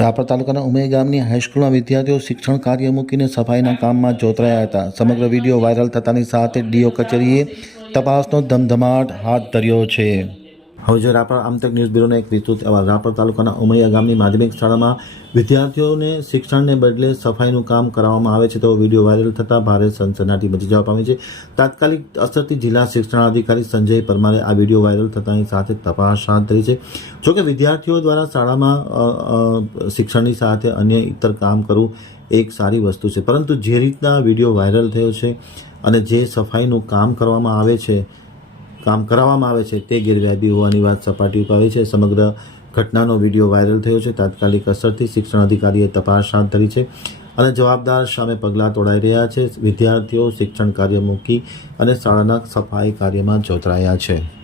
રાપર તાલુકાના ઉમઈ ગામની હાઈસ્કૂલના વિદ્યાર્થીઓ શિક્ષણ કાર્ય મૂકીને સફાઈના કામમાં જોતરાયા હતા. સમગ્ર વીડિયો વાયરલ થતાની સાથે ડીઓ કચેરીએ તપાસનો ધમધમાટ હાથ ધર્યો છે. હવે જો રાપર આમતક ન્યૂઝ બ્યુરોનો એક વિસ્તૃત અહેવાલ. રાપર તાલુકાના ઉમૈયા ગામની માધ્યમિક શાળામાં વિદ્યાર્થીઓને શિક્ષણને બદલે સફાઈનું કામ કરાવવામાં આવે છે તો વીડિયો વાયરલ થતાં ભારે સનસનાટી મચી જવા પામી છે. તાત્કાલિક અસરથી જિલ્લા શિક્ષણાધિકારી સંજય પરમારે આ વીડિયો વાયરલ થતાની સાથે તપાસ હાથ ધરી છે. જોકે વિદ્યાર્થીઓ દ્વારા શાળામાં શિક્ષણની સાથે અન્ય ઇતર કામ કરવું એક સારી વસ્તુ છે. પરંતુ જે રીતના વીડિયો વાયરલ થયો છે અને જે સફાઈનું કામ કરવામાં આવે છે કામ કરાવવામાં આવે છે તે ગેરવ્યાજબી હોવાની વાત સપાટી ઉપર આવી છે. સમગ્ર ઘટનાનો વીડિયો વાયરલ થયો છે. તાત્કાલિક અસરથી શિક્ષણ અધિકારીએ તપાસ હાથ ધરી છે અને જવાબદાર સામે પગલાં તોડાઈ રહ્યા છે. વિદ્યાર્થીઓ શિક્ષણ કાર્ય મૂકી અને શાળાના સફાઈ કાર્યમાં જોતરાયા છે.